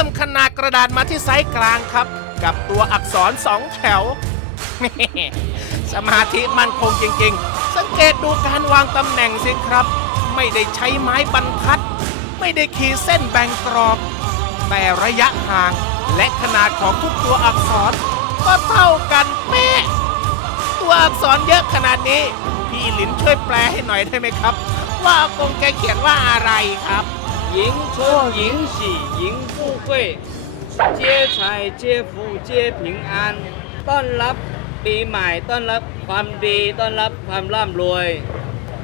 ิ่มขนาดกระดาษมาที่ไซส์กลางครับ กับตัวอักษรสองแถว สมาธิมั่นคงจริงๆ สังเกตดูการวางตำแหน่งสิครับ ไม่ได้ใช้ไม้บรรทัด ไม่ได้ขีดเส้นแบ่งกรอบ แต่ระยะห่างและขนาดของทุกตัวอักษร ก็เท่ากันเป๊ะตัวอักษรเยอะขนาดนี้ พี่หลินช่วยแปลให้หน่อยได้ไหมครับ ว่าอากงแกเขียนว่าอะไรครับ 迎春迎喜迎富贵，接财接福接平安，ต้อนรับปีใหม่ต้อนรับความดีต้อนรับความร่ำรวย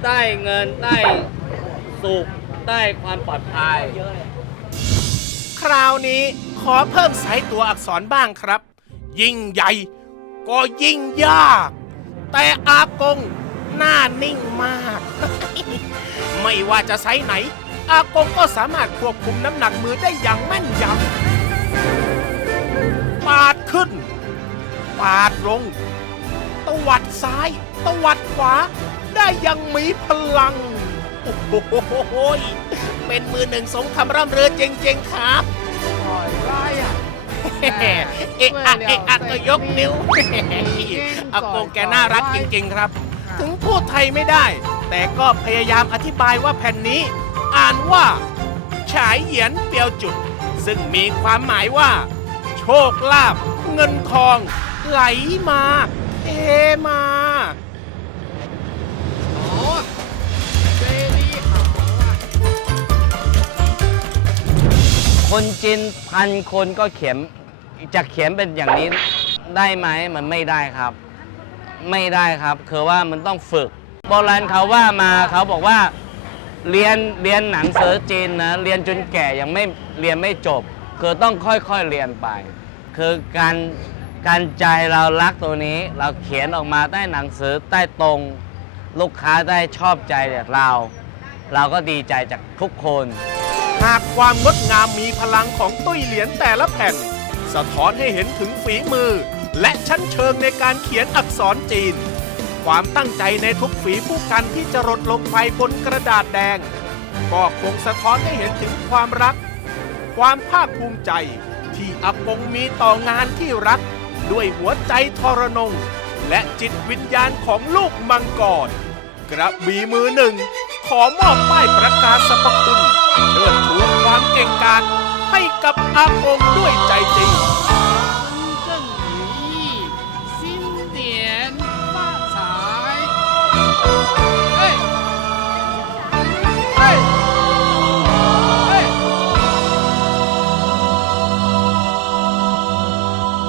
ได้เงินได้สุขได้ความปลอดภัย คราวนี้ขอเพิ่มไซส์ตัวอักษรบ้างครับ ยิ่งใหญ่ ก็ยิ่งยาก แต่อากงหน้านิ่งมาก ไม่ว่าจะไซส์ไหน อากงก็สามารถควบคุมน้ำหนักมือได้อย่างแม่นยำปาดขึ้น ปาดลง ตวัดซ้าย ตวัดขวา ได้อยังมีพลัง โอ้โหเป็นมือหนึ่งสงคำร่ำเรือจริงๆครับเอะอะเอะอะก็ยกนิ้วอากงแกน่ารักจริงๆครับ ถึงพูดไทยไม่ได้ แต่ก็พยายามอธิบายว่าแผ่นนี้ อ่านว่า ฉายเหยียนเปียวจุด ซึ่งมีความหมายว่า โชคลาภเงินทอง ไหลมาเทมาคนจีนพันคนก็เขียนจะเขียนเป็นอย่างนี้ได้ไหมมันไม่ได้ครับ ไม่ได้ครับ คือว่ามันต้องฝึก โบราณเขาว่ามาเขาบอกว่า เรียนเรียนหนังสือจีนนะเรียนจนแก่ยังไม่เรียนไม่จบ คือต้องค่อยๆเรียนไป คือการการใจเรารักตัวนี้ เราเขียนออกมาใต้หนังสือใต้ตรง ลูกค้าได้ชอบใจจากเรา เราก็ดีใจจากทุกคน หากความงดงามมีพลังของตุ้ยเหรียญแต่ละแผ่น สะท้อนให้เห็นถึงฝีมือ และชั้นเชิงในการเขียนอักษรจีน ความตั้งใจในทุกฝีผู้กันที่จะรดลงไปบนกระดาษแดง ก็คงสะท้อนให้เห็นถึงความรัก ความภาคภูมิใจ ที่อากงมีต่องานที่รัก ด้วยหัวใจทรนง และจิตวิญญาณของลูกมังกรกระบี่มือหนึ่ง ขอมอบป้ายประกาศสรรพคุณเชิดชูความเก่งกาจให้กับอากงด้วยใจจริง